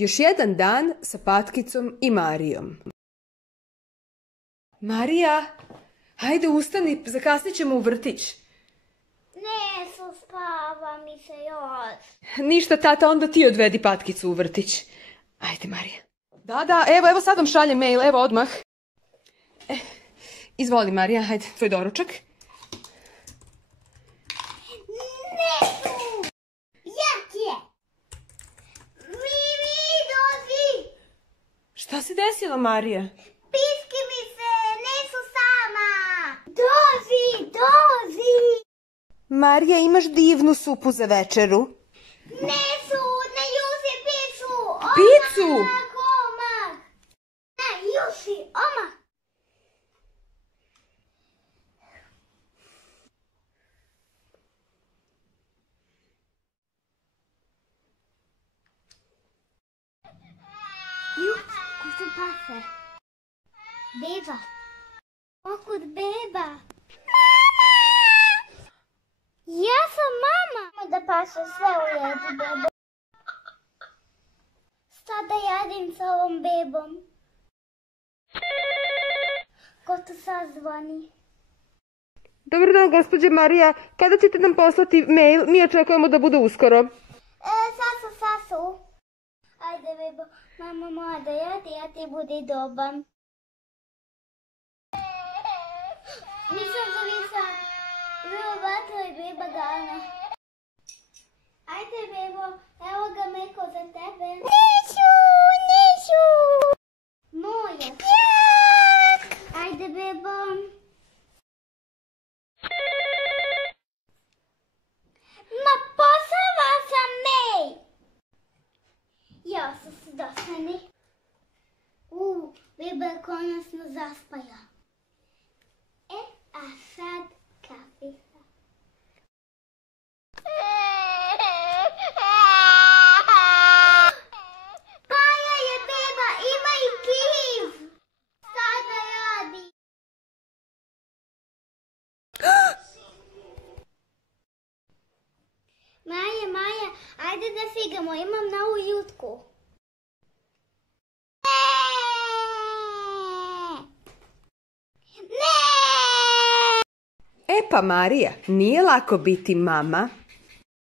Još jedan dan sa Patkicom i Marijom. Marija, hajde ustani, zakasnit ćemo u vrtić. Nesu, spava mi se još. Ništa, tata, onda ti odvedi Patkicu u vrtić. Ajde, Marija. Da, evo sad vam šaljem mail, evo odmah. Izvoli, Marija, hajde, tvoj doručak. Nesu! Jak je? Mimi, dozi! Šta se desilo, Marija? Piški mi se, nesu sama! Dozi! Marija, imaš divnu supu za večeru. Nesu, ne jusi piću! Picu? Omak! Ne jusi, omak! Ko se pase? Beba. Okud beba? Mama! Ja sam mama! Da paše sve u redu, bebo. Šta da jadim s ovom bebom? Ko tu sad zvoni? Dobar dan, gospođe Marija. Kada ćete nam poslati mail? Mi očekujemo da bude uskoro. Sasu. Ajde, bebo. Mama moja da jadi, a ti budi dobar. Nisam zavisa. Bebo vatra i beba dana. Ajde, bebo. Evo ga meko za tebe. Neću! Moja. Jak! Ajde, bebo. Ma poslala sam mail. Ja sam se dosadni. Beba je konačno zaspaja. A sad kafica. Paja je beba, ima i kiv. Sada radi. Maja, ajde da figamo, imam novu jutku. Pa Marija, nije lako biti mama.